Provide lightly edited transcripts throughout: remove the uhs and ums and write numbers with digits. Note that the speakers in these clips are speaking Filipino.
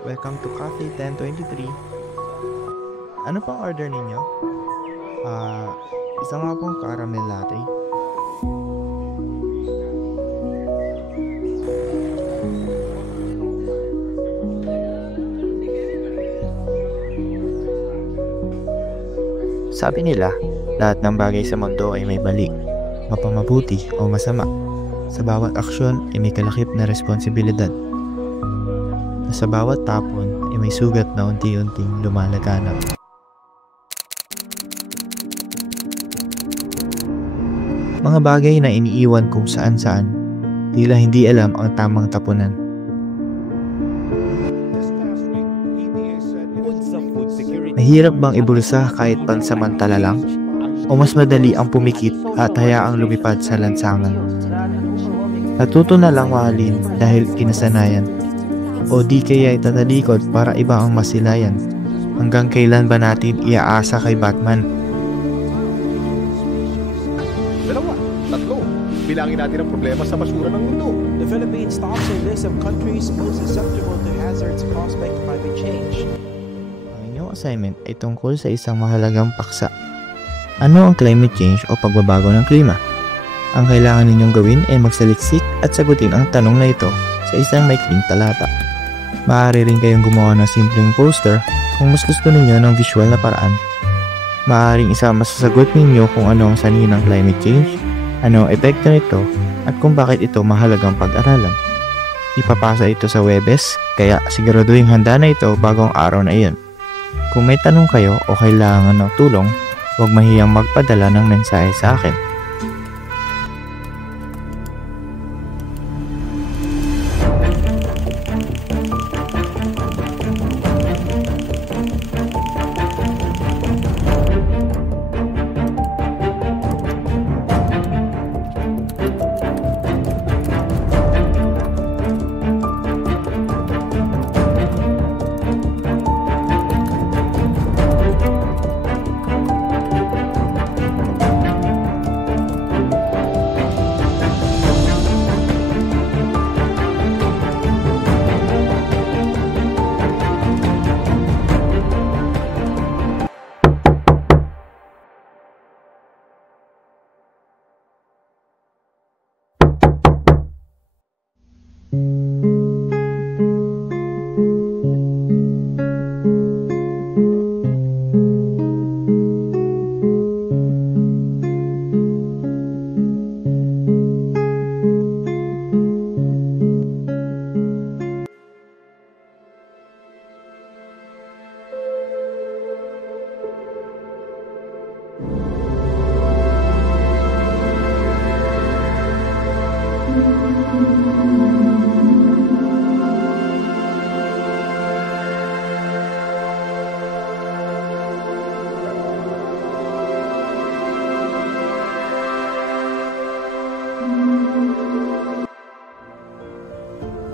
Welcome to Cafe 1023. Ano pang order ninyo? Isa nga pong caramel latte. Sabi nila, lahat ng bagay sa mundo ay may balik, mapamabuti o masama. Sa bawat aksyon ay may kalakip na responsibilidad. Na sa bawat tapon ay may sugat na unti-unting lumalaganap. Mga bagay na iniiwan kung saan-saan, tila hindi alam ang tamang tapunan. Mahirap bang ibulsa kahit pansamantala lang? O mas madali ang pumikit at hayaang lumipad sa lansangan? Natuto na lang mahalin dahil kinasanayan. O di kaya itatalikod para iba ang masilayan? Hanggang kailan ba natin iaasa kay Batman? Dalawa, tatlo. Bilangin natin ang problema sa basura ng mundo. The Philippines tops a list of countries most susceptible to hazards caused by climate change. Ang inyong assignment ay tungkol sa isang mahalagang paksa. Ano ang climate change o pagbabago ng klima? Ang kailangan ninyong gawin ay magsaliksik at sagutin ang tanong na ito sa isang maikling talata. Maaari rin kayong gumawa ng simpleng poster kung mas gusto ninyo ng visual na paraan. Maaaring isama sa sagot ninyo kung ano ang sanhi ng climate change, ano ang epekto nito, at kung bakit ito mahalagang pag-aralan. Ipapasa ito sa Webes, kaya siguraduhin handa na ito bago ang araw na iyon. Kung may tanong kayo o kailangan ng tulong, huwag mahiyang magpadala ng mensahe sa akin.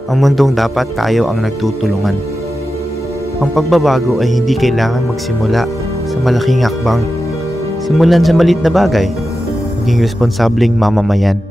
Ang mundong dapat tayo ang nagtutulungan. Ang pagbabago ay hindi kailangan magsimula sa malaking hakbang. Simulan sa maliit na bagay. Maging responsableng mamamayan.